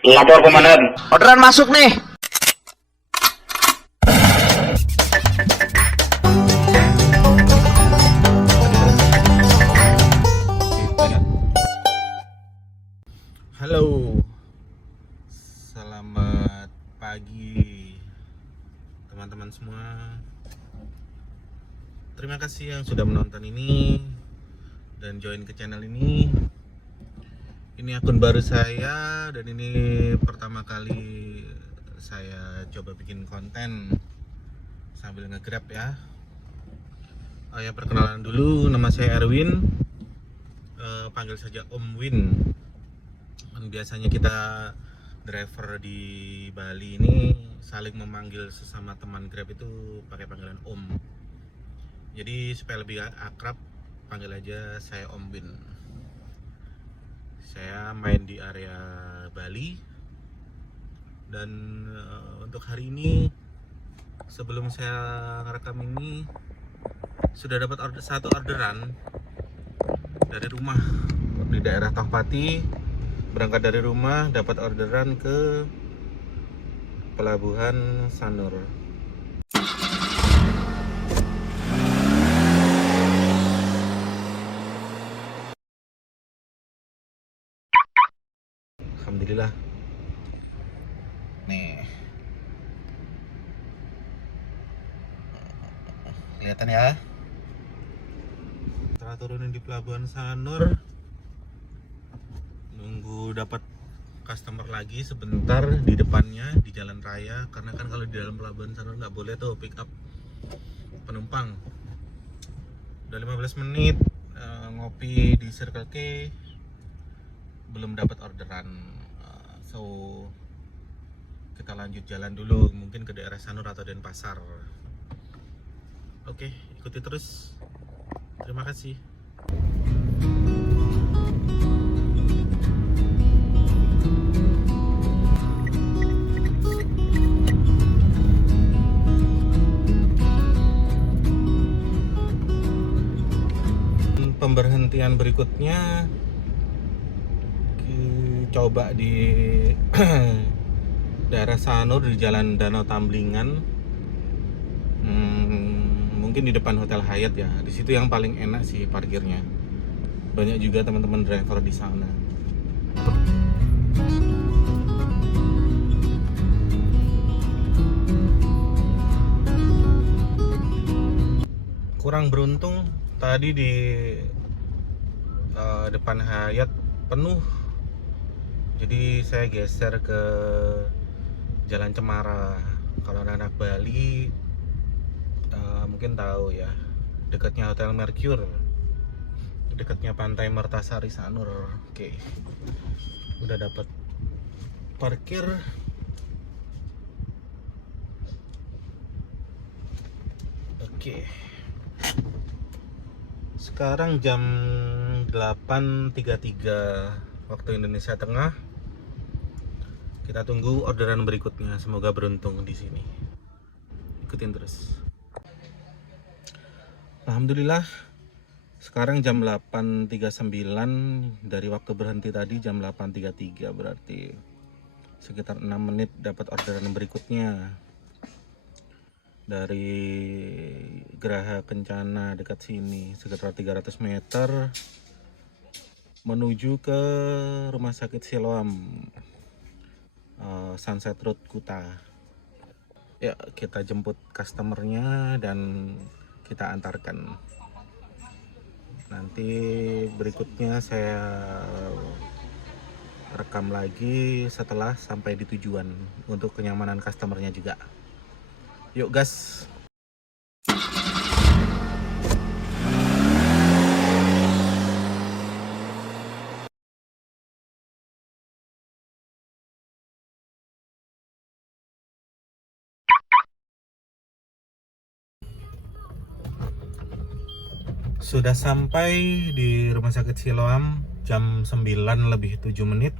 Lapor komandan. Orderan masuk nih. Halo, selamat pagi teman-teman semua. Terima kasih yang sudah menonton ini dan join ke channel ini. Ini akun baru saya dan ini pertama kali saya coba bikin konten sambil nge-grab ya. Oh ya, perkenalan dulu, nama saya Erwin. Panggil saja Om Win. Biasanya kita driver di Bali ini saling memanggil sesama teman Grab itu pakai panggilan Om. Jadi supaya lebih akrab, panggil aja saya Om Bin. Saya main di area Bali. Dan untuk hari ini, sebelum saya ngerekam ini, sudah dapat satu orderan dari rumah di daerah Tohpati. Berangkat dari rumah, dapat orderan ke Pelabuhan Sanur. Alhamdulillah. Nih, kelihatan ya. Setelah turunin di Pelabuhan Sanur, nunggu dapat customer lagi sebentar di depannya di jalan raya, karena kan kalau di dalam Pelabuhan Sanur nggak boleh tuh pick up penumpang. Udah 15 menit ngopi di Circle K, belum dapat orderan. So kita lanjut jalan dulu, mungkin ke daerah Sanur atau Denpasar. Oke, ikuti terus. Terima kasih. Pemberhentian berikutnya coba di daerah Sanur di Jalan Danau Tamblingan. Mungkin di depan Hotel Hyatt ya. Di situ yang paling enak sih parkirnya. Banyak juga teman-teman driver di sana. Kurang beruntung tadi di depan Hyatt penuh, jadi saya geser ke Jalan Cemara. Kalau anak Bali mungkin tahu ya, dekatnya Hotel Mercure, dekatnya Pantai Mertasari Sanur. Oke, udah dapat parkir. Oke, sekarang jam 8.33 waktu Indonesia Tengah. Kita tunggu orderan berikutnya. Semoga beruntung di sini. Ikutin terus. Alhamdulillah. Sekarang jam 8.39 dari waktu berhenti tadi jam 8.33, berarti sekitar 6 menit dapat orderan berikutnya. Dari Geraha Kencana dekat sini sekitar 300 meter menuju ke Rumah Sakit Siloam, Sunset Road Kuta. Ya, kita jemput customernya dan kita antarkan. Nanti berikutnya saya rekam lagi setelah sampai di tujuan untuk kenyamanan customernya juga. Yuk gas. Sudah sampai di Rumah Sakit Siloam jam 9 lebih 7 menit.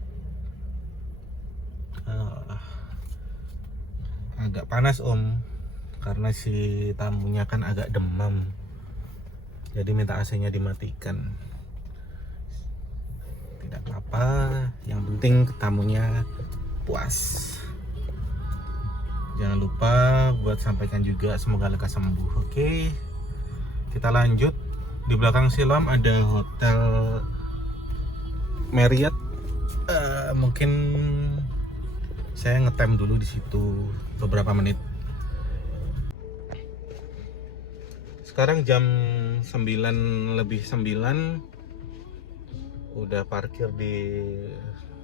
Agak panas Om, karena si tamunya kan agak demam, jadi minta AC-nya dimatikan. Tidak apa-apa, yang penting tamunya puas. Jangan lupa buat sampaikan juga semoga lekas sembuh. Oke, kita lanjut. Di belakang Siloam ada hotel Marriott. Mungkin saya ngetem dulu di situ beberapa menit. Sekarang jam 9:09, udah parkir di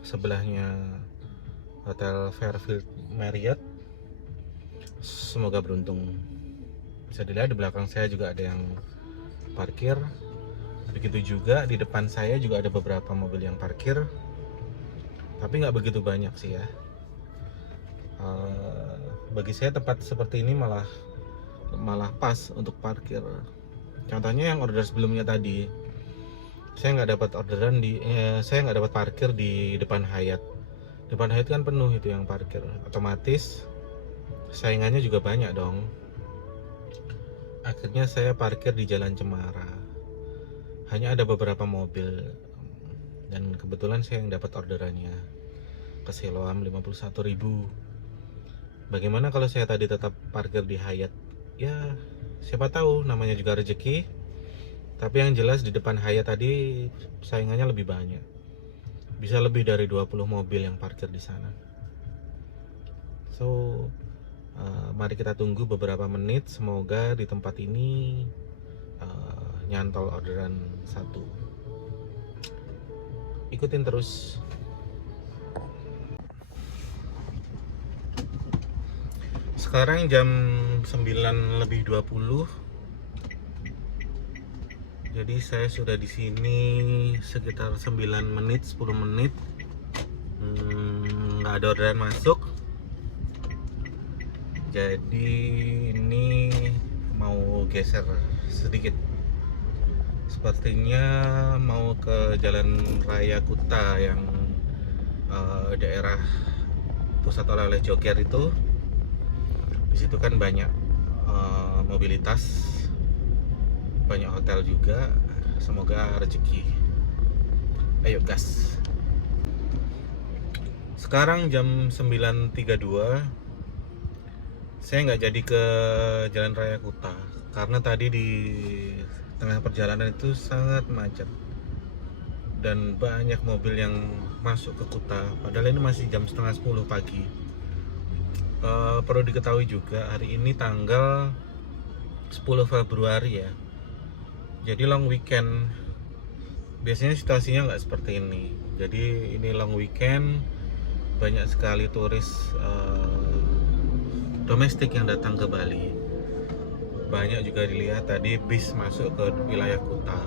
sebelahnya Hotel Fairfield Marriott. Semoga beruntung. Bisa dilihat di belakang saya juga ada yang parkir. Begitu juga di depan saya juga ada beberapa mobil yang parkir, tapi nggak begitu banyak sih ya. Bagi saya tempat seperti ini malah pas untuk parkir. Contohnya yang order sebelumnya tadi, saya nggak dapat parkir di depan Hyatt. Depan Hyatt kan penuh itu yang parkir, otomatis saingannya juga banyak dong. Akhirnya saya parkir di Jalan Cemara. Hanya ada beberapa mobil, dan kebetulan saya yang dapat orderannya ke Siloam 51.000. Bagaimana kalau saya tadi tetap parkir di Hyatt? Ya, siapa tahu, namanya juga rezeki. Tapi yang jelas di depan Hyatt tadi saingannya lebih banyak. Bisa lebih dari 20 mobil yang parkir di sana. So, mari kita tunggu beberapa menit. Semoga di tempat ini nyantol orderan satu. Ikutin terus. Sekarang jam 9:20. Jadi saya sudah di sini sekitar 9 menit, 10 menit. Nggak ada orderan masuk. Jadi ini mau geser sedikit. Sepertinya mau ke Jalan Raya Kuta yang daerah pusat oleh-oleh Joker itu. Di situ kan banyak mobilitas, banyak hotel juga. Semoga rezeki. Ayo gas. Sekarang jam 9:32. Saya nggak jadi ke Jalan Raya Kuta karena tadi di tengah perjalanan itu sangat macet dan banyak mobil yang masuk ke Kuta. Padahal ini masih jam setengah 10 pagi. Perlu diketahui juga hari ini tanggal 10 Februari ya. Jadi long weekend. Biasanya situasinya nggak seperti ini. Jadi ini long weekend, banyak sekali turis domestik yang datang ke Bali. Banyak juga dilihat tadi bis masuk ke wilayah Kuta.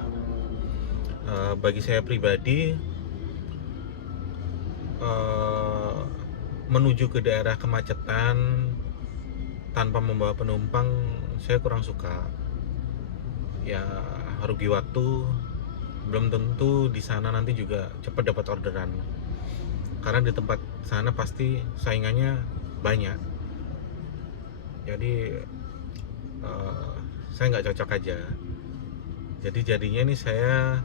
Bagi saya pribadi, menuju ke daerah kemacetan tanpa membawa penumpang saya kurang suka. Ya rugi waktu, belum tentu di sana nanti juga cepat dapat orderan. Karena di tempat sana pasti saingannya banyak. Jadi saya nggak cocok aja. Jadi jadinya nih saya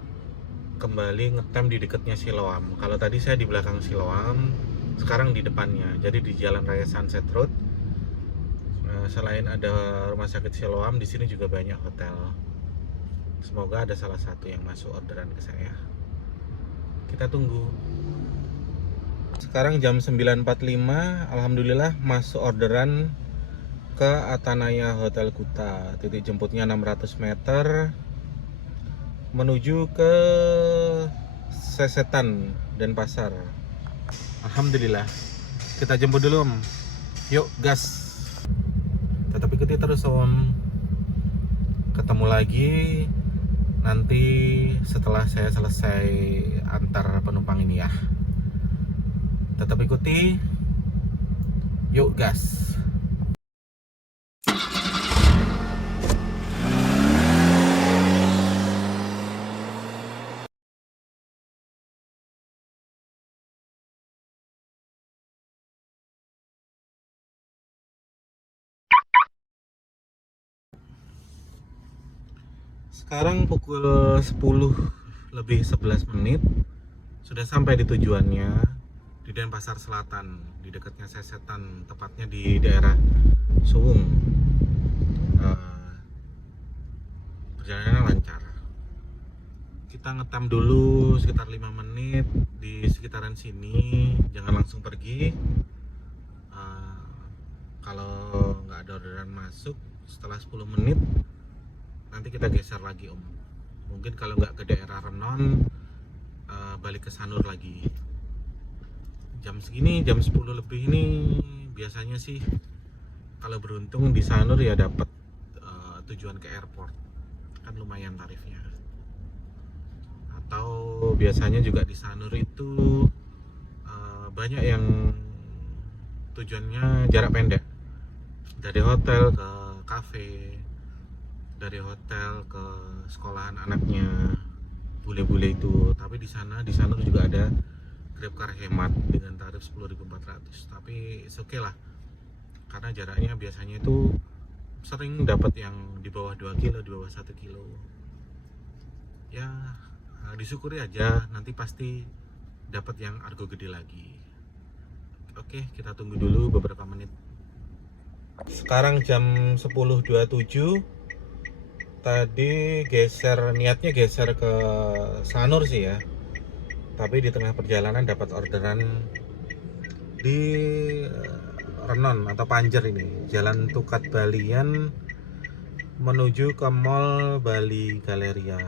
kembali ngetem di dekatnya Siloam. Kalau tadi saya di belakang Siloam, sekarang di depannya. Jadi di Jalan Raya Sunset Road. Selain ada rumah sakit Siloam, di sini juga banyak hotel. Semoga ada salah satu yang masuk orderan ke saya. Kita tunggu. Sekarang jam 9:45, alhamdulillah masuk orderan ke Atanaya Hotel Kuta. Titik jemputnya 600 meter menuju ke Sesetan Denpasar. Alhamdulillah. Kita jemput dulu, Om. Yuk, gas. Tetap ikuti terus, Om. Ketemu lagi nanti setelah saya selesai antar penumpang ini ya. Tetap ikuti. Yuk, gas. Sekarang pukul 10 lebih 11 menit. Sudah sampai di tujuannya. di Denpasar Selatan, di dekatnya Sesetan, tepatnya di daerah Suwung. Perjalanannya lancar. Kita ngetam dulu sekitar 5 menit di sekitaran sini, jangan langsung pergi. Kalau nggak ada orderan masuk setelah 10 menit nanti kita geser lagi Om. Mungkin kalau nggak ke daerah Renon, balik ke Sanur lagi. Jam segini, jam 10 lebih ini biasanya sih kalau beruntung di Sanur ya dapat tujuan ke airport, kan lumayan tarifnya. Atau biasanya juga di Sanur itu banyak yang tujuannya jarak pendek, dari hotel ke kafe, dari hotel ke sekolahan anaknya bule-bule itu. Tapi di Sanur juga ada GrabCar hemat dengan tarif 10.400, tapi oke lah, karena jaraknya biasanya itu sering dapat yang di bawah 2 kilo, di bawah 1 kilo. Ya disyukuri aja, nanti pasti dapat yang argo gede lagi. Oke, kita tunggu dulu beberapa menit. Sekarang jam 10.27. Tadi niatnya geser ke Sanur sih ya, tapi di tengah perjalanan dapat orderan di Renon atau Panjer ini, Jalan Tukat Balian menuju ke Mall Bali Galeria.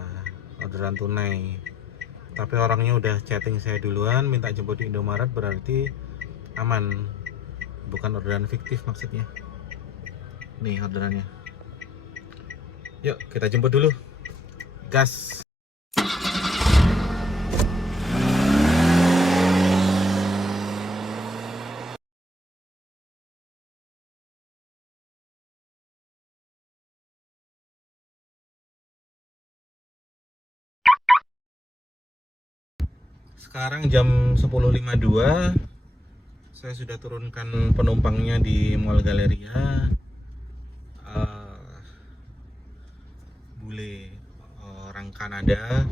Orderan tunai, tapi orangnya udah chatting saya duluan, minta jemput di Indomaret, berarti aman, bukan orderan fiktif maksudnya. Nih orderannya, yuk kita jemput dulu, gas. Sekarang jam 10.52, saya sudah turunkan penumpangnya di Mall Galeria. Bule, orang Kanada,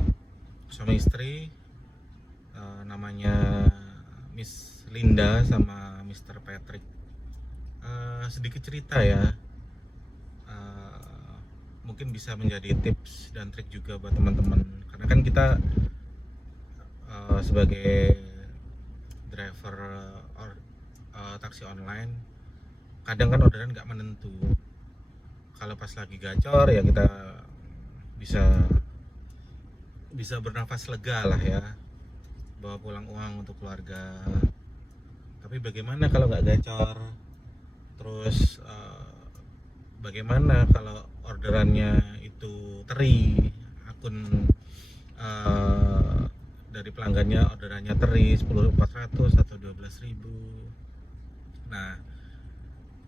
suami istri, namanya Miss Linda sama Mr. Patrick. Sedikit cerita ya, mungkin bisa menjadi tips dan trik juga buat teman-teman, karena kan kita sebagai driver taksi online, kadang kan orderan nggak menentu. Kalau pas lagi gacor ya kita bisa bernafas lega lah ya, bawa pulang uang untuk keluarga. Tapi bagaimana kalau nggak gacor? Terus bagaimana kalau orderannya itu teri, akun dari pelanggannya orderannya teri 10.400 atau 12.000. Nah,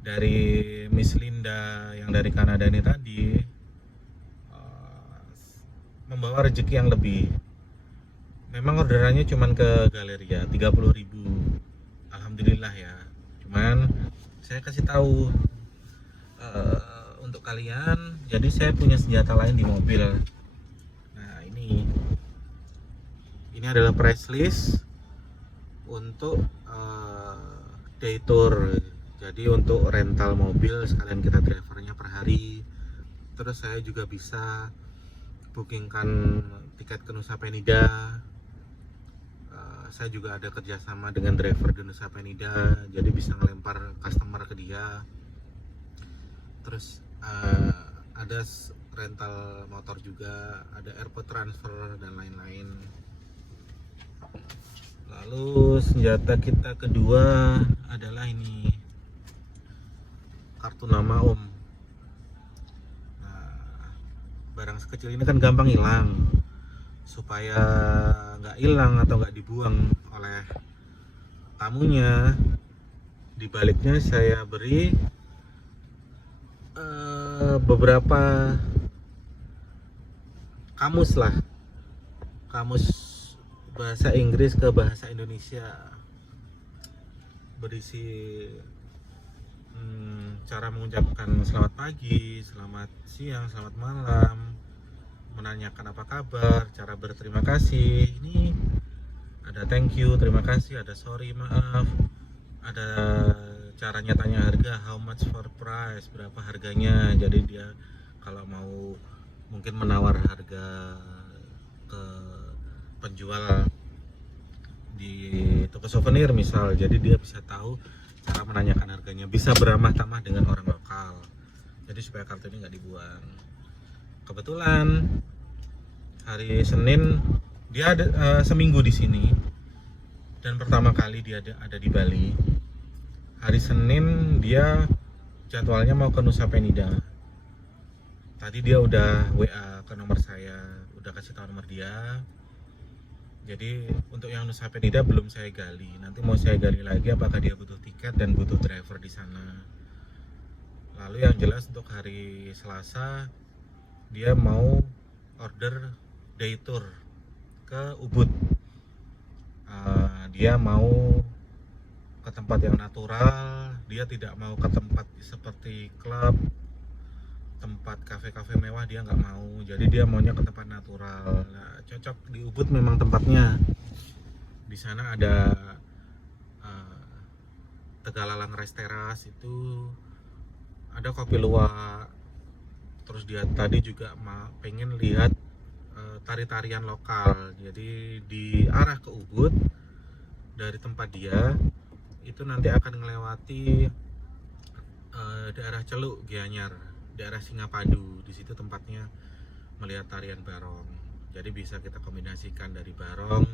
dari Miss Linda yang dari Kanada ini tadi membawa rezeki yang lebih. Memang orderannya cuman ke Galeria 30.000, alhamdulillah ya. Cuman saya kasih tahu untuk kalian, jadi saya punya senjata lain di mobil. Nah, ini adalah price list untuk day tour. Jadi untuk rental mobil sekalian kita drivernya per hari. Terus saya juga bisa bookingkan tiket ke Nusa Penida. Saya juga ada kerjasama dengan driver di Nusa Penida, jadi bisa ngelempar customer ke dia. Terus ada rental motor juga, ada airport transfer dan lain-lain. Lalu senjata kita kedua adalah ini, kartu nama Om. Nah, barang sekecil ini kan gampang hilang. Supaya nggak hilang atau nggak dibuang oleh tamunya, dibaliknya saya beri beberapa kamus lah, kamus bahasa Inggris ke bahasa Indonesia, berisi cara mengucapkan selamat pagi, selamat siang, selamat malam, menanyakan apa kabar, cara berterima kasih. Ini ada thank you, terima kasih, ada sorry, maaf, ada caranya tanya harga, how much for price, berapa harganya. Jadi dia kalau mau mungkin menawar harga ke penjual di toko souvenir misal, jadi dia bisa tahu cara menanyakan harganya, bisa beramah tamah dengan orang lokal, jadi supaya kartu ini nggak dibuang. Kebetulan hari Senin dia ada seminggu di sini, dan pertama kali dia ada di Bali. Hari Senin dia jadwalnya mau ke Nusa Penida. Tadi dia udah WA ke nomor saya, udah kasih tahu nomor dia. Jadi untuk yang Nusa Penida belum saya gali. Nanti mau saya gali lagi apakah dia butuh tiket dan butuh driver di sana. Lalu yang jelas untuk hari Selasa dia mau order day tour ke Ubud. Dia mau ke tempat yang natural, dia tidak mau ke tempat seperti klub, tempat kafe-kafe mewah, dia nggak mau. Jadi dia maunya ke tempat natural. Nah, cocok di Ubud memang tempatnya. Di sana ada Tegalalang Resteras, itu ada kopi luwak. Terus dia tadi juga pengen lihat tari-tarian lokal. Jadi di arah ke Ubud dari tempat dia itu nanti akan melewati daerah Celuk, Gianyar, daerah Singapadu. Di situ tempatnya melihat tarian barong. Jadi bisa kita kombinasikan dari barong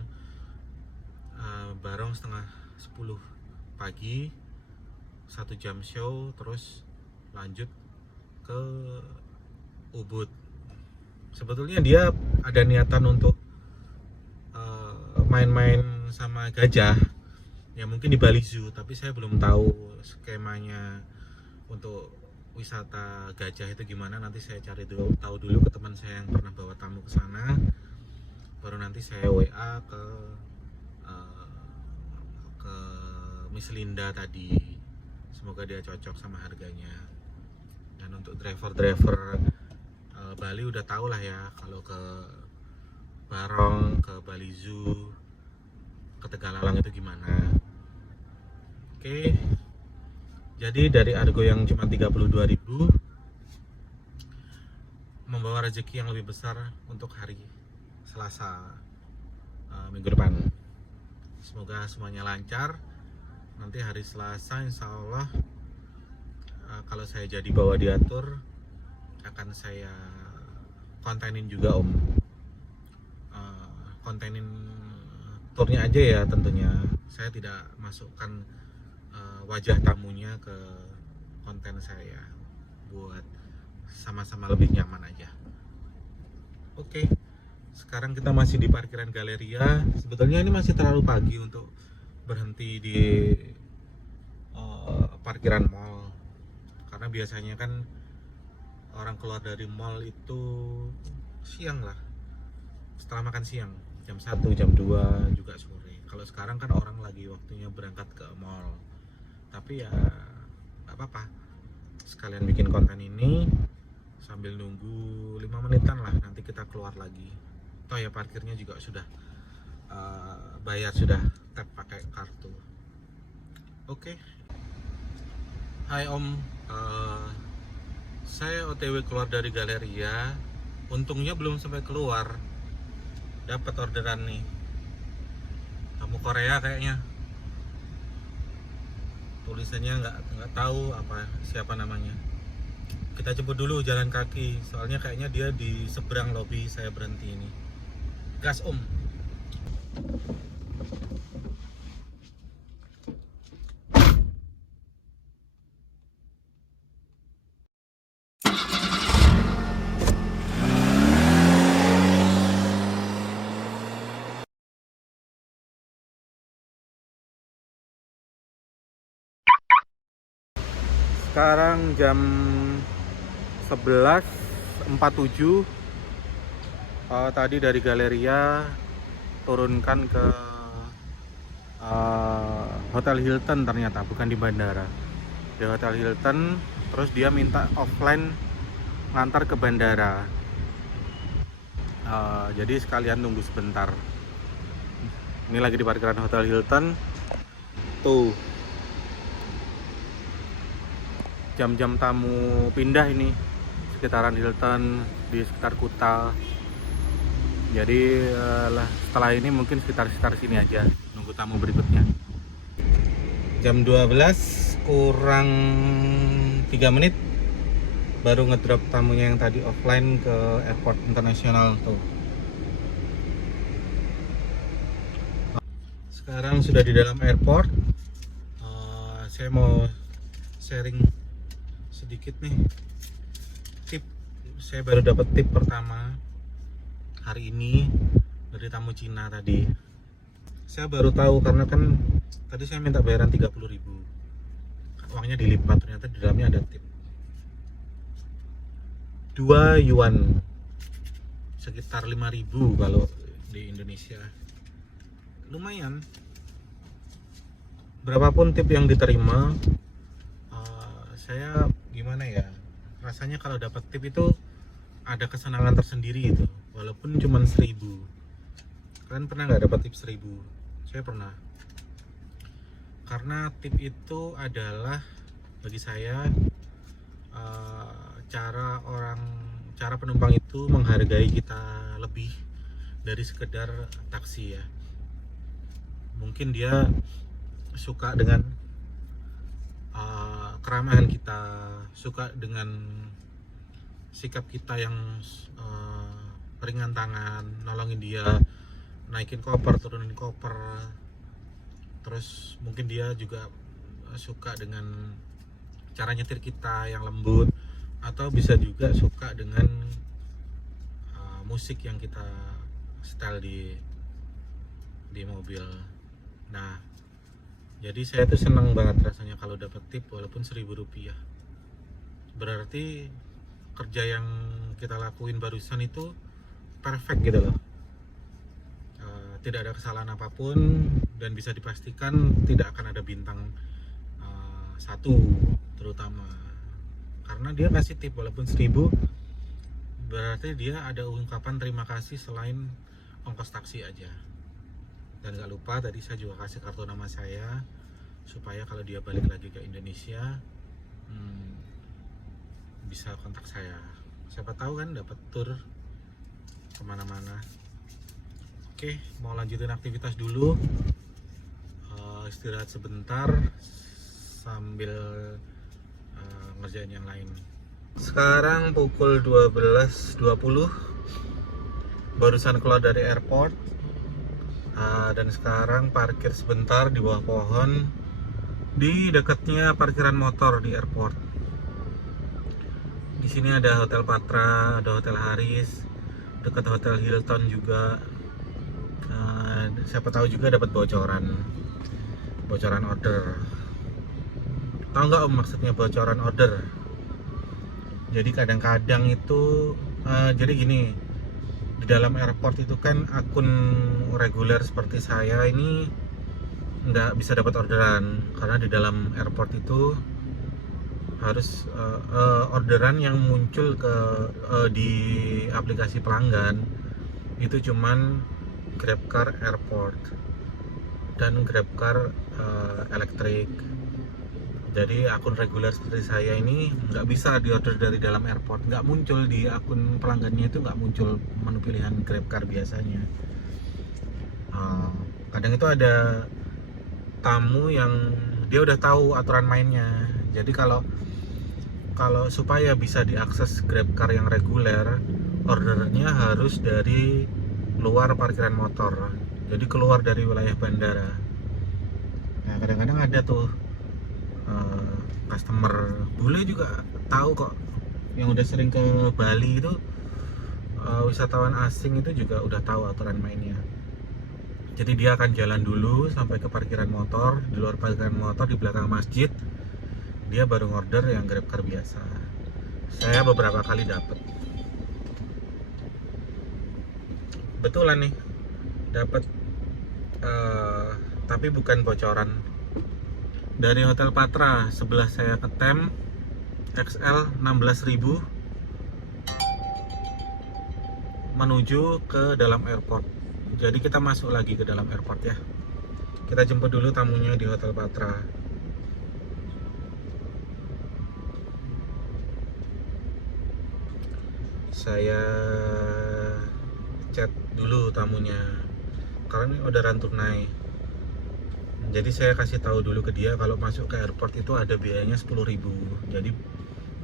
setengah 10 pagi, 1 jam show, terus lanjut ke Ubud. Sebetulnya dia ada niatan untuk main-main sama gajah ya, mungkin di Bali Zoo, tapi saya belum tahu skemanya untuk wisata gajah itu gimana. Nanti saya cari dulu, tahu dulu ke teman saya yang pernah bawa tamu ke sana, baru nanti saya WA ke Miss Linda tadi, semoga dia cocok sama harganya. Dan untuk driver Bali udah tau lah ya, kalau ke Barong, ke Bali Zoo, ke Tegalalang itu gimana. Oke, jadi dari Argo yang cuma 32.000 membawa rezeki yang lebih besar untuk hari Selasa minggu depan. Semoga semuanya lancar. Nanti hari Selasa insya Allah kalau saya jadi bawa diatur, akan saya kontenin juga Om. Kontenin turnya aja ya tentunya. Saya tidak masukkan wajah tamunya ke konten saya, buat sama-sama lebih nyaman aja. Oke, sekarang kita masih di parkiran Galeria. Sebetulnya ini masih terlalu pagi untuk berhenti di parkiran mall, karena biasanya kan orang keluar dari mall itu siang lah, setelah makan siang, jam 1, jam 2, juga sore. Kalau sekarang kan orang lagi waktunya berangkat ke mall. Tapi ya nggak apa-apa, sekalian bikin konten ini sambil nunggu 5 menitan lah, nanti kita keluar lagi. Toh ya parkirnya juga sudah bayar, sudah tap pakai kartu. Oke. Hai Om, saya OTW keluar dari Galeria. Untungnya belum sampai keluar, dapat orderan nih, tamu Korea kayaknya. Tulisannya nggak tahu apa, siapa namanya. Kita jemput dulu jalan kaki, soalnya kayaknya dia di seberang lobi saya berhenti ini. Gas Om. Sekarang jam 11.47. Tadi dari Galeria turunkan ke Hotel Hilton, ternyata bukan di bandara, di Hotel Hilton. Terus dia minta offline ngantar ke bandara. Jadi sekalian nunggu sebentar. Ini lagi di parkiran Hotel Hilton. Tuh, jam-jam tamu pindah ini sekitaran Hilton, di sekitar Kuta. Jadi setelah ini mungkin sekitar sini aja, nunggu tamu berikutnya. Jam 12 kurang 3 menit baru ngedrop tamunya yang tadi offline ke airport internasional tuh. Sekarang sudah di dalam airport. Saya mau sharing sedikit nih tip. Saya baru dapat tip pertama hari ini dari tamu Cina tadi. Saya baru tahu karena kan tadi saya minta bayaran 30.000, uangnya dilipat, ternyata di dalamnya ada tip 2 yuan, sekitar 5.000 kalau di Indonesia. Lumayan. Berapapun tip yang diterima, saya gimana ya, rasanya kalau dapat tip itu ada kesenangan tersendiri gitu, walaupun cuma 1.000. Kalian pernah nggak dapat tip 1.000? Saya pernah. Karena tip itu adalah bagi saya cara penumpang itu menghargai kita lebih dari sekedar taksi ya. Mungkin dia suka dengan keramahan kita, suka dengan sikap kita yang ringan tangan, nolongin dia naikin koper, turunin koper. Terus mungkin dia juga suka dengan cara nyetir kita yang lembut, atau bisa juga suka dengan musik yang kita setel di mobil. Nah, jadi saya tuh senang banget rasanya kalau dapat tip walaupun 1.000 rupiah. Berarti kerja yang kita lakuin barusan itu perfect gitu loh. Tidak ada kesalahan apapun dan bisa dipastikan tidak akan ada bintang 1 terutama. Karena dia kasih tip walaupun 1.000, berarti dia ada ungkapan terima kasih selain ongkos taksi aja. Dan gak lupa tadi saya juga kasih kartu nama saya supaya kalau dia balik lagi ke Indonesia bisa kontak saya. Siapa tahu kan dapat tur kemana-mana. Oke, mau lanjutin aktivitas dulu, istirahat sebentar sambil ngerjain yang lain. Sekarang pukul 12.20, barusan keluar dari airport. Dan sekarang parkir sebentar di bawah pohon di dekatnya parkiran motor di airport. Di sini ada Hotel Patra, ada Hotel Haris, dekat Hotel Hilton juga. Siapa tahu juga dapat bocoran order. Tahu nggak Om maksudnya bocoran order? Jadi kadang-kadang itu jadi gini. Di dalam airport itu kan akun reguler seperti saya ini nggak bisa dapat orderan, karena di dalam airport itu harus orderan yang muncul di aplikasi pelanggan itu cuman GrabCar Airport dan GrabCar elektrik. Jadi akun reguler seperti saya ini nggak bisa diorder dari dalam airport, nggak muncul di akun pelanggannya, itu nggak muncul menu pilihan GrabCar biasanya. Kadang itu ada tamu yang dia udah tahu aturan mainnya. Jadi kalau supaya bisa diakses GrabCar yang reguler, ordernya harus dari luar parkiran motor. Jadi keluar dari wilayah bandara. Nah, kadang-kadang ada tuh customer bule juga tahu kok, yang udah sering ke Bali itu, wisatawan asing itu juga udah tahu aturan mainnya. Jadi dia akan jalan dulu sampai ke parkiran motor, di luar parkiran motor di belakang masjid dia baru order yang GrabCar biasa. Saya beberapa kali dapet, betulan nih dapat, tapi bukan bocoran. Dari Hotel Patra sebelah saya ke Tem XL 16.000 menuju ke dalam airport. Jadi kita masuk lagi ke dalam airport ya. Kita jemput dulu tamunya di Hotel Patra. Saya chat dulu tamunya karena ini orderan tunai. Jadi saya kasih tahu dulu ke dia kalau masuk ke airport itu ada biayanya 10.000. Jadi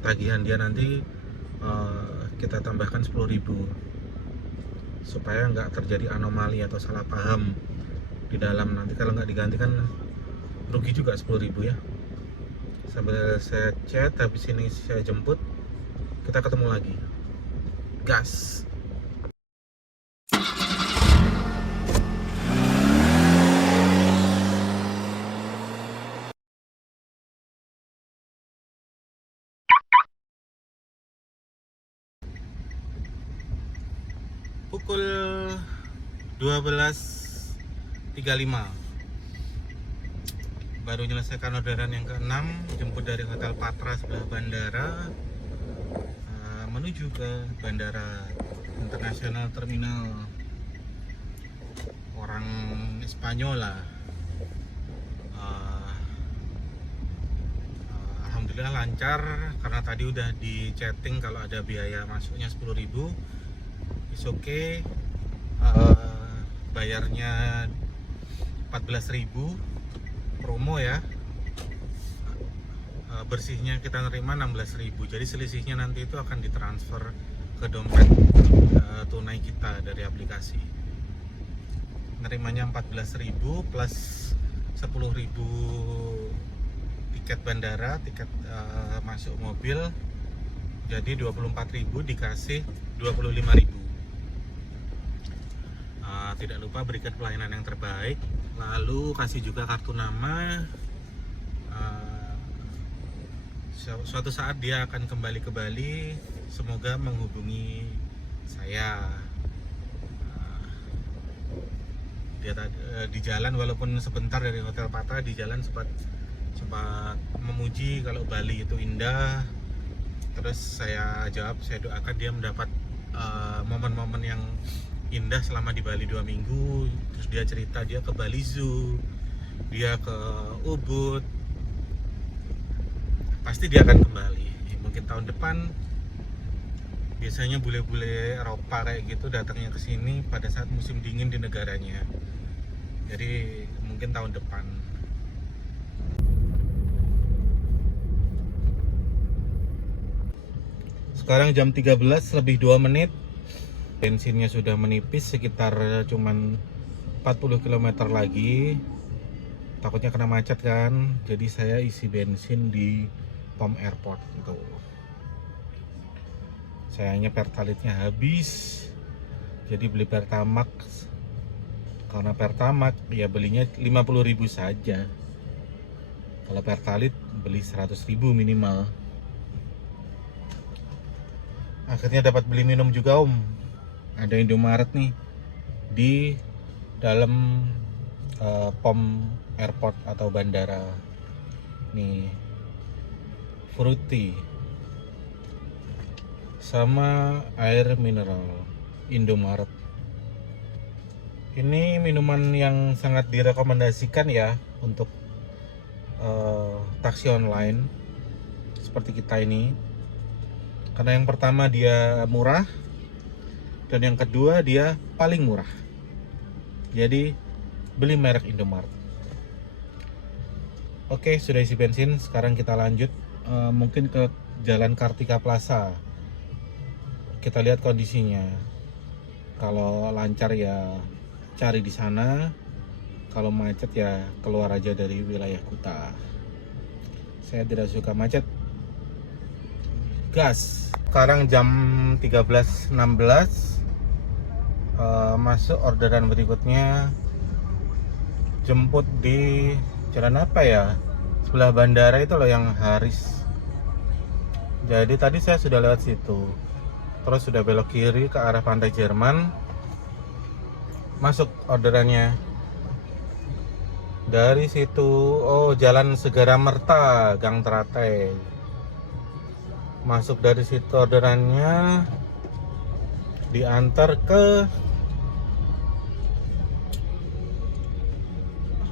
tagihan dia nanti kita tambahkan 10.000 supaya nggak terjadi anomali atau salah paham di dalam. Nanti kalau nggak diganti kan rugi juga 10.000 ya. Sambil saya chat, habis ini saya jemput, kita ketemu lagi. Gas. Pukul 12.35 baru menyelesaikan orderan yang ke-6, jemput dari Hotel Patra sebelah bandara menuju ke Bandara Internasional Terminal orang Spanyol lah. Alhamdulillah lancar karena tadi udah di chatting kalau ada biaya masuknya 10.000. It's okay. Bayarnya 14.000 promo ya. Bersihnya kita nerima 16.000. Jadi selisihnya nanti itu akan ditransfer ke dompet tunai kita dari aplikasi. Nerimanya 14.000 plus 10.000 tiket bandara, tiket masuk mobil. Jadi 24.000 dikasih 25.000. Tidak lupa berikan pelayanan yang terbaik, lalu kasih juga kartu nama. Suatu saat dia akan kembali ke Bali, semoga menghubungi saya. Dia di jalan, walaupun sebentar dari Hotel Patra, di jalan sempat memuji kalau Bali itu indah. Terus saya jawab, saya doakan dia mendapat momen-momen yang indah selama di Bali 2 minggu. Terus dia cerita dia ke Bali Zoo, dia ke Ubud. Pasti dia akan kembali. Mungkin tahun depan. Biasanya bule-bule Eropa kayak gitu datangnya ke sini pada saat musim dingin di negaranya. Jadi mungkin tahun depan. Sekarang jam 13 lebih 2 menit. Bensinnya sudah menipis, sekitar cuman 40 km lagi. Takutnya kena macet kan. Jadi saya isi bensin di pom airport gitu. Sayangnya Pertalite-nya habis. Jadi beli Pertamax. Karena Pertamax ya belinya 50.000 saja. Kalau Pertalite beli 100.000 minimal. Akhirnya dapat beli minum juga Om. Ada Indomaret nih di dalam pom airport atau bandara. Nih fruity sama air mineral Indomaret. Ini minuman yang sangat direkomendasikan ya untuk taksi online seperti kita ini, karena yang pertama dia murah dan yang kedua dia paling murah. Jadi beli merek Indomaret. Oke, sudah isi bensin. Sekarang kita lanjut mungkin ke Jalan Kartika Plaza. Kita lihat kondisinya. Kalau lancar ya cari di sana. Kalau macet ya keluar aja dari wilayah Kuta. Saya tidak suka macet. Gas. Sekarang jam 13.16. Masuk orderan berikutnya, jemput di jalan apa ya, sebelah bandara itu loh, yang Haris. Jadi tadi saya sudah lewat situ, terus sudah belok kiri ke arah Pantai Jerman, masuk orderannya dari situ. Oh, Jalan Segara Merta, Gang Teratai. Masuk dari situ orderannya, diantar ke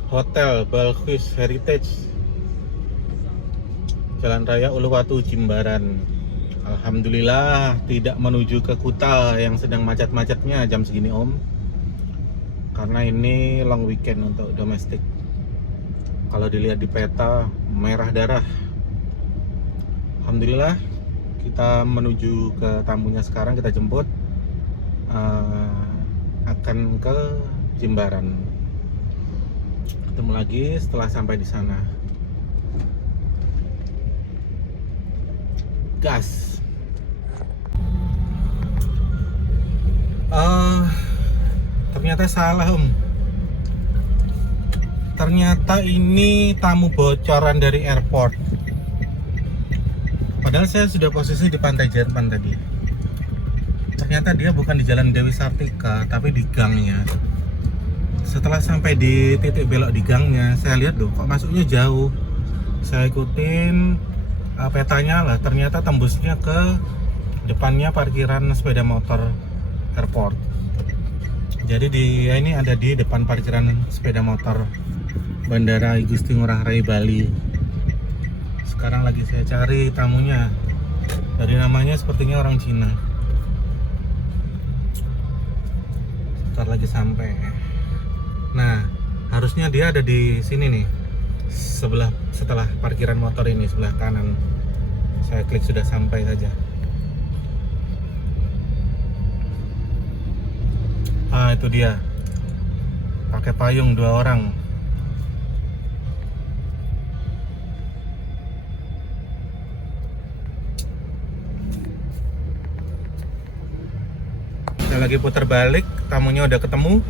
Hotel Balkis Heritage, Jalan Raya Uluwatu, Jimbaran. Alhamdulillah tidak menuju ke Kuta yang sedang macet-macetnya jam segini Om, karena ini long weekend untuk domestik. Kalau dilihat di peta merah darah. Alhamdulillah kita menuju ke tamunya sekarang, kita jemput, akan ke Jimbaran. Ketemu lagi setelah sampai di sana. Gas. Ternyata salah Om. Ternyata ini tamu bocoran dari airport. Padahal saya sudah posisi di Pantai Jerman tadi. Ternyata dia bukan di Jalan Dewi Sartika, tapi di gangnya. Setelah sampai di titik belok di gangnya, saya lihat loh, kok masuknya jauh. Saya ikutin petanya lah, ternyata tembusnya ke depannya parkiran sepeda motor airport. Jadi dia ini ada di depan parkiran sepeda motor Bandara Igusti Ngurah Rai Bali. Sekarang lagi saya cari tamunya. Dari namanya sepertinya orang Cina. Ntar lagi sampai. Nah, harusnya dia ada di sini nih, setelah parkiran motor ini, sebelah kanan. Saya klik sudah sampai saja. Itu dia, pakai payung 2 orang. Saya lagi putar balik, tamunya udah ketemu.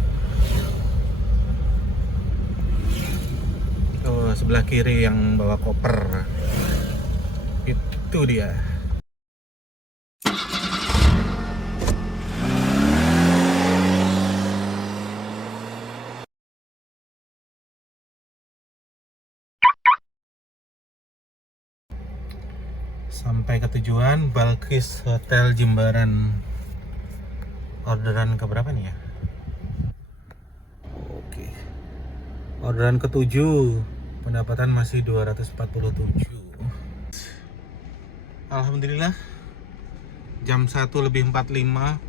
Tuh, sebelah kiri yang bawa koper. Itu dia. Sampai ke tujuan, Balkis Hotel Jimbaran. Orderan ke berapa nih ya? Oke. Orderan ke-7. Pendapatan masih 247. Alhamdulillah. Jam 1:45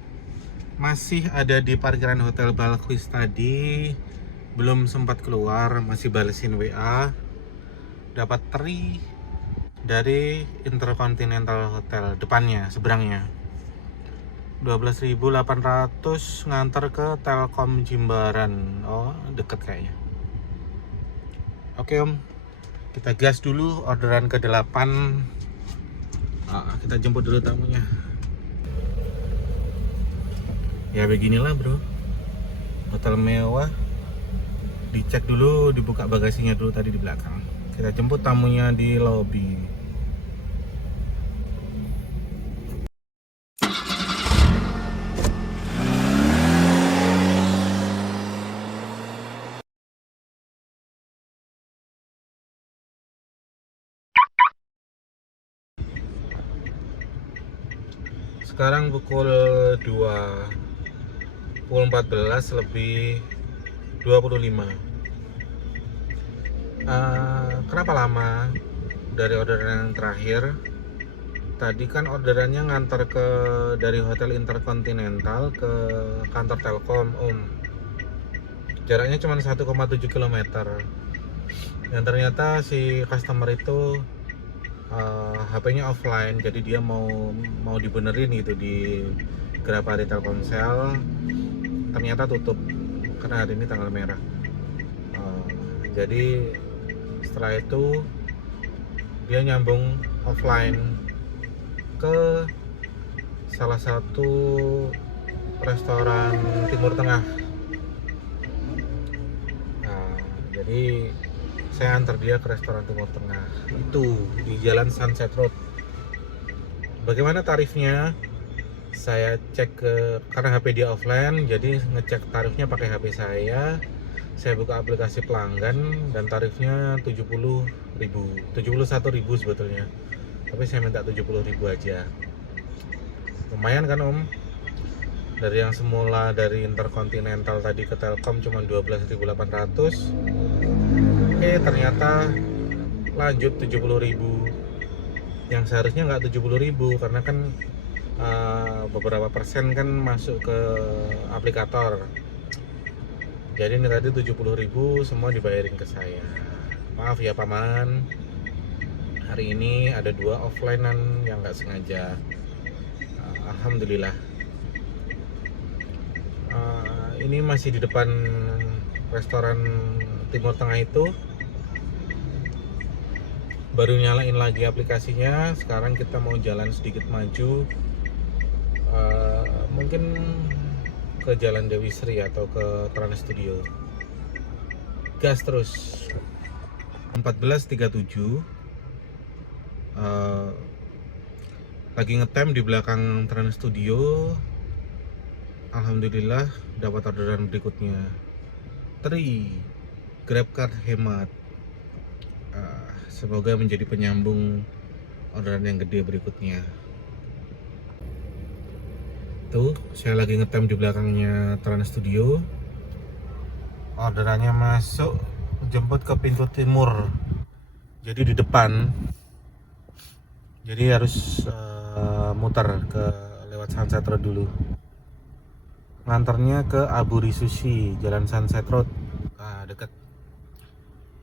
masih ada di parkiran Hotel Balkis tadi. Belum sempat keluar, masih balesin WA. Dapat teri dari Intercontinental Hotel depannya, seberangnya. 12.800 nganter ke Telkom Jimbaran. Oh, deket kayaknya. Oke Om, kita gas dulu. Orderan ke-8. Kita jemput dulu tamunya. Ya beginilah bro, hotel mewah. Dicek dulu, dibuka bagasinya dulu tadi di belakang. Kita jemput tamunya di lobi. Sekarang pukul 2, pukul 14 lebih 25. Kenapa lama dari orderan yang terakhir? Tadi kan orderannya ngantar dari Hotel Intercontinental ke kantor Telkom Om. Jaraknya cuma 1,7 km. Dan ternyata si customer itu HP-nya offline, jadi dia mau dibenerin gitu di Grapari Telkomsel. Ternyata tutup karena hari ini tanggal merah. Jadi setelah itu dia nyambung offline ke salah satu restoran Timur Tengah. Jadi saya antar dia ke restoran Timur Tengah itu di Jalan Sunset Road. Bagaimana tarifnya? Saya cek karena HP dia offline, jadi ngecek tarifnya pakai HP saya. Saya buka aplikasi pelanggan dan tarifnya 71.000 sebetulnya. Tapi saya minta 70.000 aja. Lumayan kan Om? Dari yang semula dari Intercontinental tadi ke Telkom cuma 12.800, ternyata lanjut 70.000, yang seharusnya nggak 70.000 karena kan beberapa persen kan masuk ke aplikator. Jadi ini tadi 70.000 semua dibayarin ke saya. Maaf ya paman, hari ini ada 2 offlinean yang nggak sengaja. Alhamdulillah. Ini masih di depan restoran Timur Tengah itu. Baru nyalain lagi aplikasinya. Sekarang kita mau jalan sedikit maju, mungkin ke Jalan Dewi Sri atau ke Trans Studio. Gas terus. 14.37, lagi ngetem di belakang Trans Studio. Alhamdulillah dapat orderan berikutnya. Grab card hemat. Semoga menjadi penyambung orderan yang gede berikutnya. Tuh, saya lagi ngetem di belakangnya Trans Studio. Orderannya masuk, jemput ke pintu timur. Jadi di depan. Jadi harus muter ke lewat Sunset Road dulu. Nganternya ke Aburi Sushi, Jalan Sunset Road. Deket.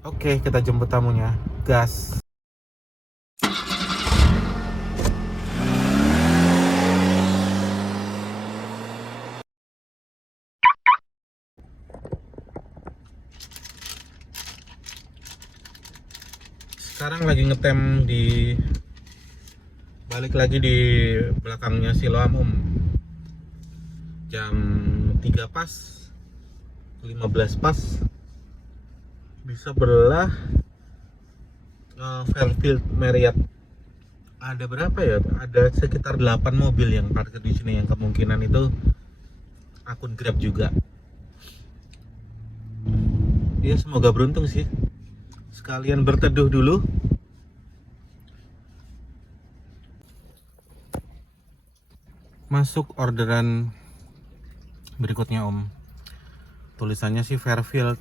Oke, kita jemput tamunya. Gas. Sekarang lagi ngetem di balik lagi di belakangnya Siloam jam 3 pas, 15 pas bisa belah Fairfield Marriott. Ada berapa ya? Ada sekitar 8 mobil yang parkir di sini, yang kemungkinan itu akun Grab juga. Ya semoga beruntung sih. Sekalian berteduh dulu. Masuk orderan berikutnya Om. Tulisannya sih Fairfield,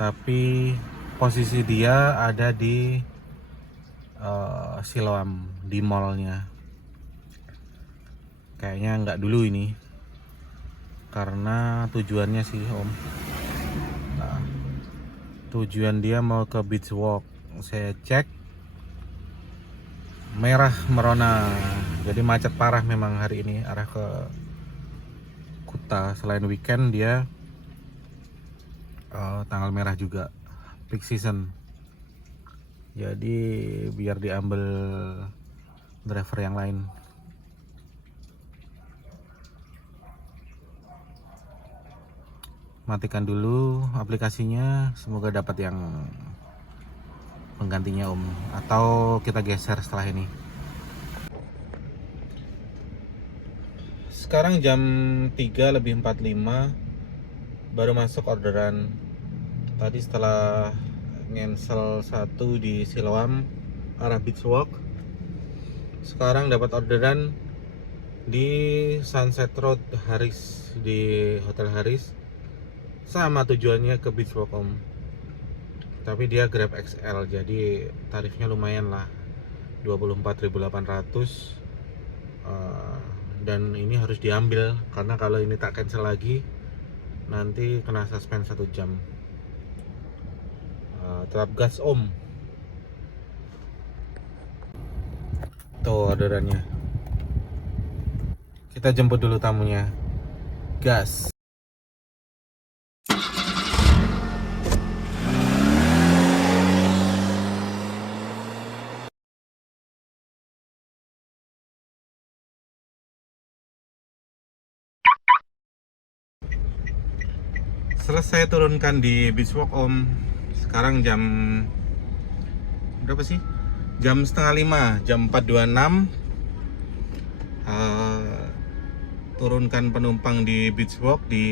tapi posisi dia ada di Siloam, di mallnya. Kayaknya nggak dulu ini, karena tujuannya sih Om, nah, tujuan dia mau ke Beach Walk. Saya cek merah merona, jadi macet parah memang hari ini arah ke Kuta. Selain weekend dia tanggal merah juga, peak season. Jadi biar diambil driver yang lain. Matikan dulu aplikasinya, semoga dapat yang penggantinya Om, atau kita geser setelah ini. Sekarang jam 3:45, baru masuk orderan. Tadi setelah cancel 1 di Siloam arah Beach Walk, sekarang dapat orderan di Sunset Road Haris, di Hotel Haris. Sama tujuannya ke Beach Walk Om, tapi dia Grab XL, jadi tarifnya lumayan lah, 24.800. Dan ini harus diambil, karena kalau ini tak cancel lagi nanti kena suspend 1 jam. Tetap gas Om. Tuh orderannya. Kita jemput dulu tamunya. Gas. Selesai turunkan di Beach Walk Om. Sekarang jam berapa sih? Jam 4:30, jam 4.26. Turunkan penumpang di Beach Walk, di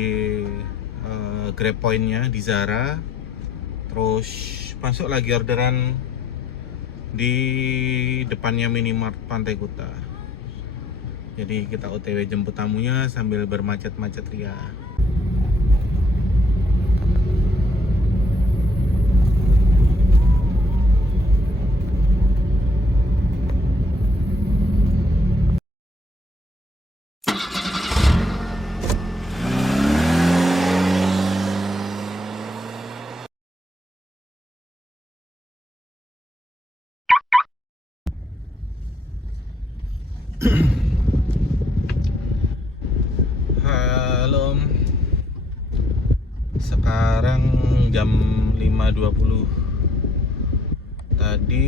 Grab Point-nya di Zara. Terus masuk lagi orderan di depannya Minimart Pantai Kuta. Jadi kita OTW jemput tamunya sambil bermacet-macet ria. Halo Om, sekarang jam 5.20. Tadi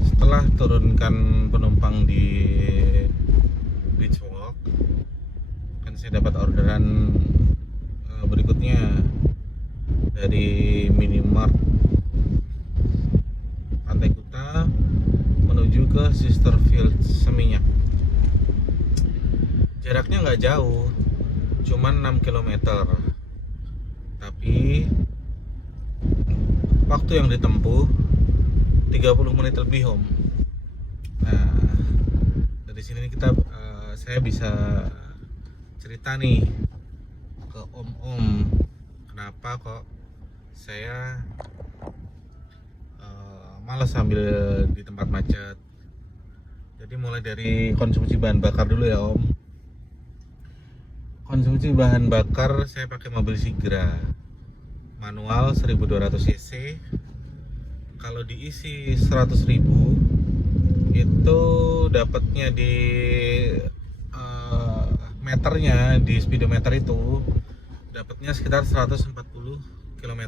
setelah turunkan penumpang di Beachwalk, kan saya dapat orderan berikutnya dari Minimart Pantai Kuta menuju ke Sisterfield Seminyak. Jaraknya nggak jauh, cuman 6 km. Tapi waktu yang ditempuh 30 menit lebih, Om. Nah, dari sini saya bisa cerita nih ke Om-om, kenapa kok saya malas ambil di tempat macet. Jadi mulai dari konsumsi bahan bakar dulu ya, Om. Konsumsi bahan bakar saya pakai mobil Sigra manual 1200 cc. Kalau diisi 100.000 itu dapatnya di meternya, di speedometer itu dapatnya sekitar 140 km.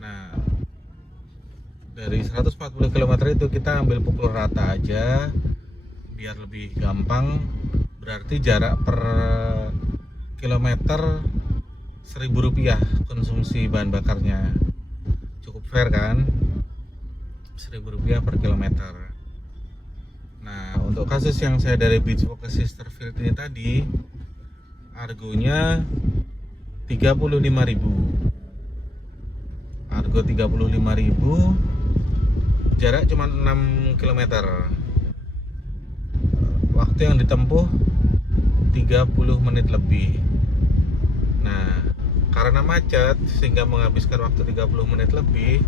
Nah, dari 140 km itu kita ambil pukul rata aja biar lebih gampang. Berarti jarak per kilometer Rp1.000 konsumsi bahan bakarnya. Cukup fair kan? Rp1.000 per kilometer. Nah, untuk kasus yang saya dari Beachwalk ke Sisterfield ini tadi, argonya 35.000. Argo 35.000, jarak cuma 6 km. Waktu yang ditempuh 30 menit lebih. Nah, karena macet sehingga menghabiskan waktu 30 menit lebih,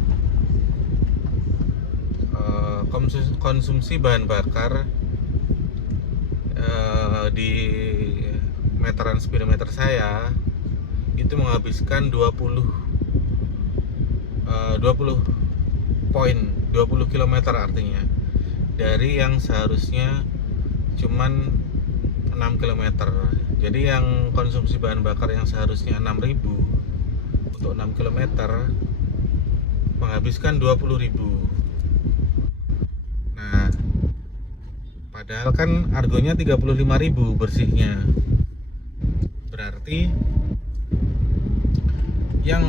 konsumsi bahan bakar di meteran speedometer saya itu menghabiskan 20 km artinya, dari yang seharusnya cuman 6 km. Jadi yang konsumsi bahan bakar yang seharusnya 6.000 untuk 6 km menghabiskan 20.000. Nah, padahal kan argonya 35.000 bersihnya. Berarti yang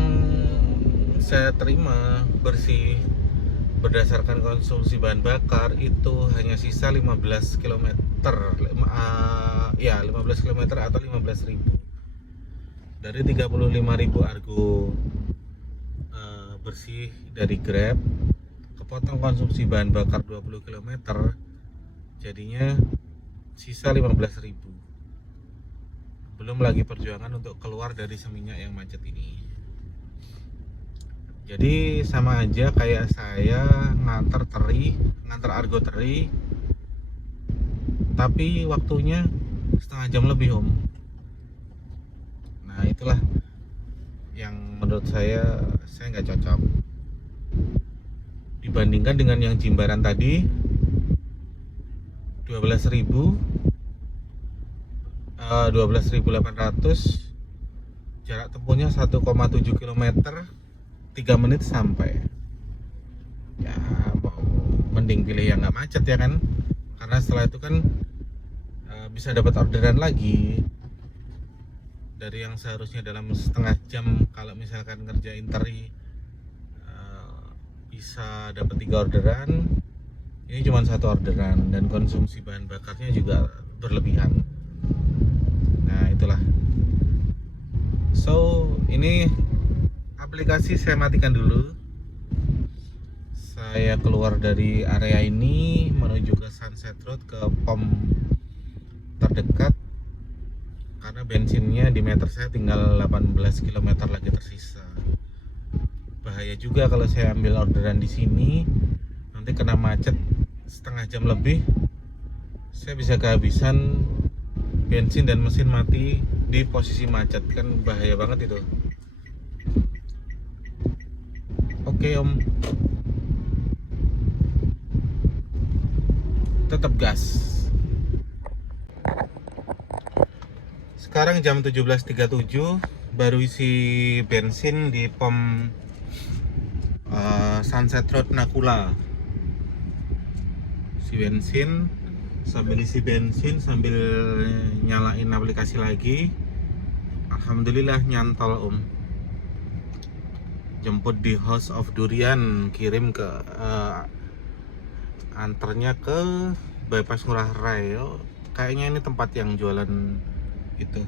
saya terima bersih berdasarkan konsumsi bahan bakar itu hanya sisa 15 km. 15 km atau 15.000. Dari 35.000 argo bersih dari Grab, kepotong konsumsi bahan bakar 20 km, jadinya sisa 15.000. Belum lagi perjuangan untuk keluar dari Seminyak yang macet ini. Jadi sama aja kayak saya ngantar argo teri, tapi waktunya setengah jam lebih, Om. Nah, itulah yang menurut saya nggak cocok. Dibandingkan dengan yang Jimbaran tadi 12.800, jarak tempuhnya 1,7 km, 3 menit sampai. Ya, mending pilih yang nggak macet ya kan, karena setelah itu kan bisa dapat orderan lagi. Dari yang seharusnya dalam setengah jam, kalau misalkan ngerjain teri bisa dapat 3 orderan, ini cuma 1 orderan, dan konsumsi bahan bakarnya juga berlebihan. Nah, itulah. So, ini aplikasi saya matikan dulu. Saya keluar dari area ini menuju ke Sunset Road, ke pom terdekat, karena bensinnya di meter saya tinggal 18 km lagi tersisa. Bahaya juga kalau saya ambil orderan di sini, nanti kena macet setengah jam lebih, saya bisa kehabisan bensin dan mesin mati di posisi macet, kan bahaya banget itu. Oke, Om. tetap gas. Sekarang jam 17.37, baru isi bensin di pom Sunset Road Nakula. Isi bensin sambil nyalain aplikasi lagi. Alhamdulillah nyantol om. Jemput di House of Durian, kirim ke anternya ke Bypass Ngurah Rai. Kayaknya ini tempat yang jualan itu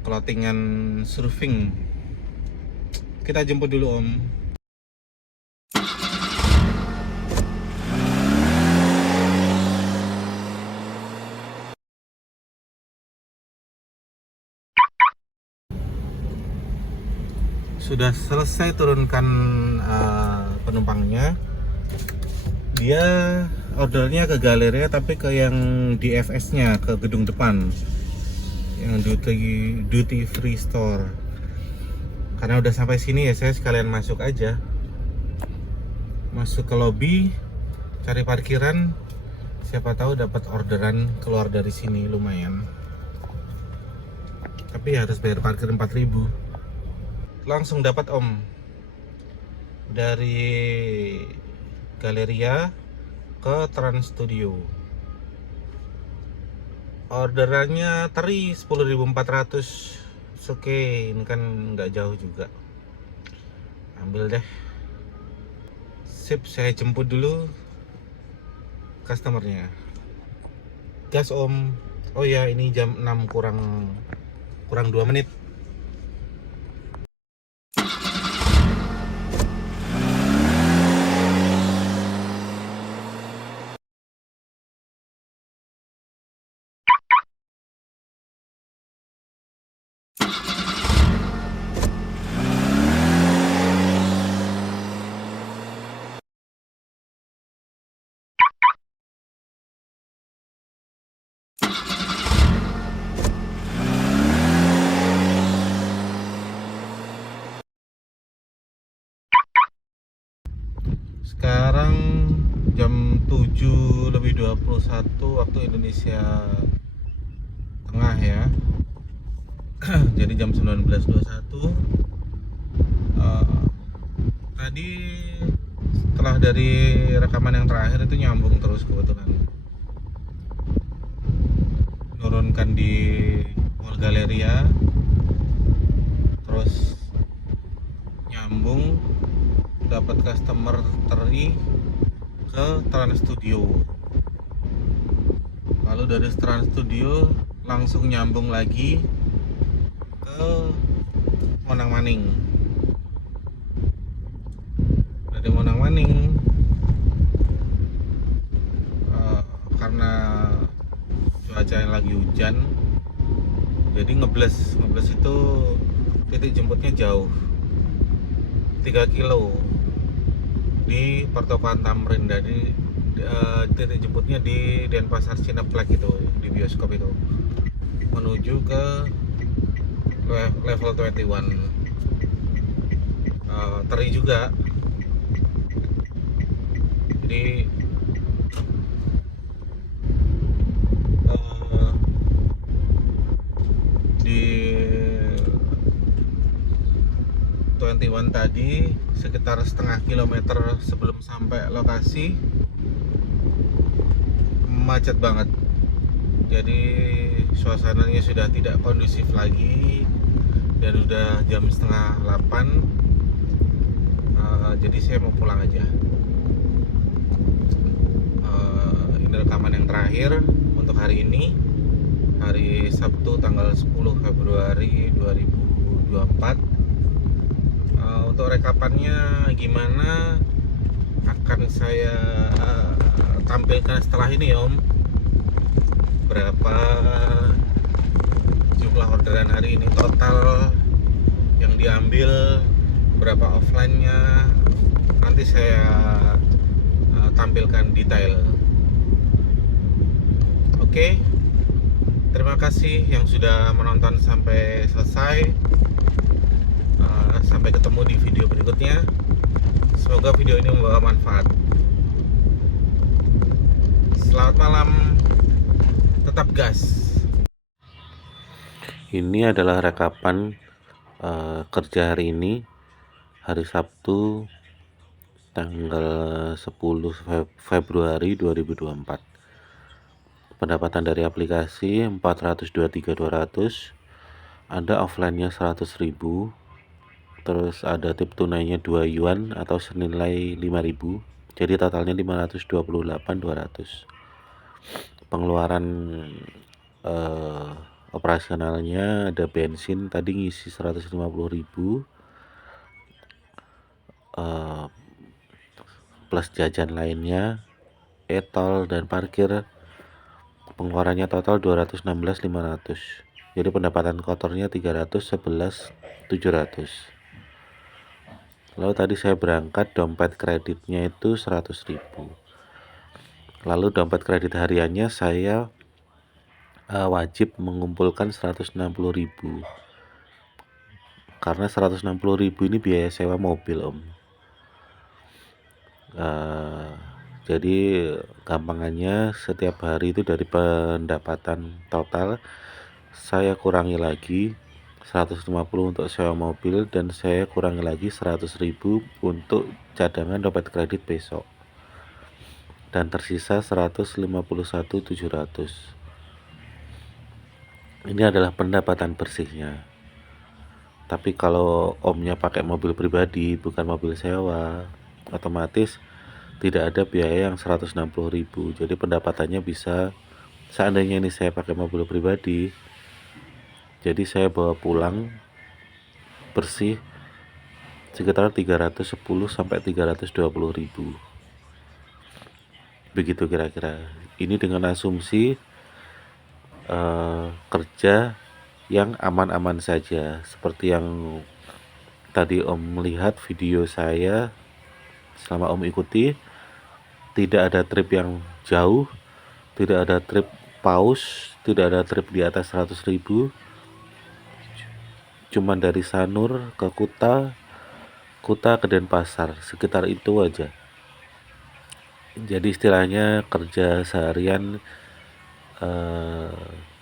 clothingan surfing. Kita jemput dulu om. Sudah selesai turunkan penumpangnya. Dia ordernya ke Galeria tapi ke yang DFS nya, ke gedung depan, yang duty free store. Karena udah sampai sini ya saya sekalian masuk aja, masuk ke lobby, cari parkiran, siapa tahu dapat orderan keluar dari sini lumayan. Tapi harus bayar parkir 4.000. Langsung dapat om, dari Galeria ke Trans Studio. Orderannya teri 10.400. Oke, ini kan nggak jauh juga. Ambil deh. Sip, saya jemput dulu customernya. Gas om. Oh ya, ini jam 6 kurang 2 menit. Sekarang jam 7:21 waktu Indonesia Tengah ya. Jadi jam 19.21. Tadi setelah dari rekaman yang terakhir itu nyambung terus kebetulan. Nurunkan di Mall Galeria, terus nyambung dapat customer teri ke Trans Studio. Lalu dari Trans Studio langsung nyambung lagi ke Monang Maning. Dari Monang Maning karena cuaca yang lagi hujan, jadi ngebles itu titik jemputnya jauh, 3 kilo di pertokoan Tamrin. Jadi titik jemputnya di Denpasar Cineplex itu, di bioskop itu, menuju ke level 21. Teri juga. Jadi di 21 tadi sekitar setengah kilometer sebelum sampai lokasi macet banget. Jadi suasananya sudah tidak kondusif lagi dan udah jam setengah 8. Jadi saya mau pulang aja. Ini rekaman yang terakhir untuk hari ini, hari Sabtu tanggal 10 Februari 2024. Untuk rekapannya gimana akan saya tampilkan setelah ini om. Berapa jumlah orderan hari ini total yang diambil, berapa offline-nya, nanti saya tampilkan detail. Oke, terima kasih yang sudah menonton sampai selesai. Sampai ketemu di video berikutnya. Semoga video ini membawa manfaat. Selamat malam, tetap gas. Ini adalah rekapan kerja hari ini, hari Sabtu tanggal 10 Februari 2024. Pendapatan dari aplikasi 423.200, ada offline-nya 100.000, terus ada tip tunainya 2 yuan atau senilai 5.000, jadi totalnya 528.200. Pengeluaran operasionalnya ada bensin tadi ngisi 150.000, plus jajan lainnya, e-tol dan parkir. Pengeluarannya total 216.500. Jadi pendapatan kotornya 311.700. Lalu tadi saya berangkat, dompet kreditnya itu 100.000. Lalu dompet kredit hariannya saya wajib mengumpulkan 160.000. Karena 160.000 ini biaya sewa mobil, Om. Jadi gampangannya setiap hari itu dari pendapatan total saya kurangi lagi 150 untuk sewa mobil, dan saya kurangi lagi 100.000 untuk cadangan dompet kredit besok, dan tersisa 151.700. Ini adalah pendapatan bersihnya. Tapi kalau omnya pakai mobil pribadi bukan mobil sewa, otomatis tidak ada biaya yang 160.000. Jadi pendapatannya bisa, seandainya ini saya pakai mobil pribadi, jadi saya bawa pulang bersih sekitar 310 sampai 320.000. Begitu kira-kira. Ini dengan asumsi kerja yang aman-aman saja. Seperti yang tadi Om melihat video saya, selama Om ikuti, tidak ada trip yang jauh, tidak ada trip paus, tidak ada trip di atas 100.000. Cuman dari Sanur ke Kuta ke Denpasar, sekitar itu aja. Jadi istilahnya kerja seharian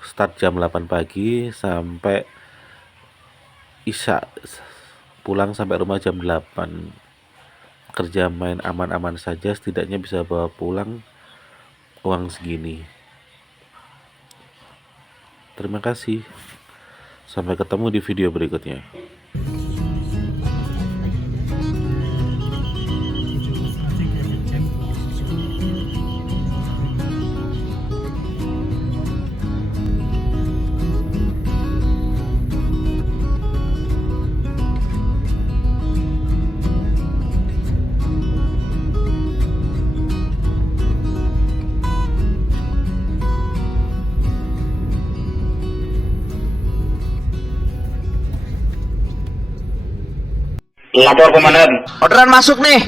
start jam 8 pagi sampai isya, pulang sampai rumah jam 8. Kerja main aman-aman saja, setidaknya bisa bawa pulang uang segini. Terima kasih. Sampai ketemu di video berikutnya. Lapor komandan. Orderan masuk nih.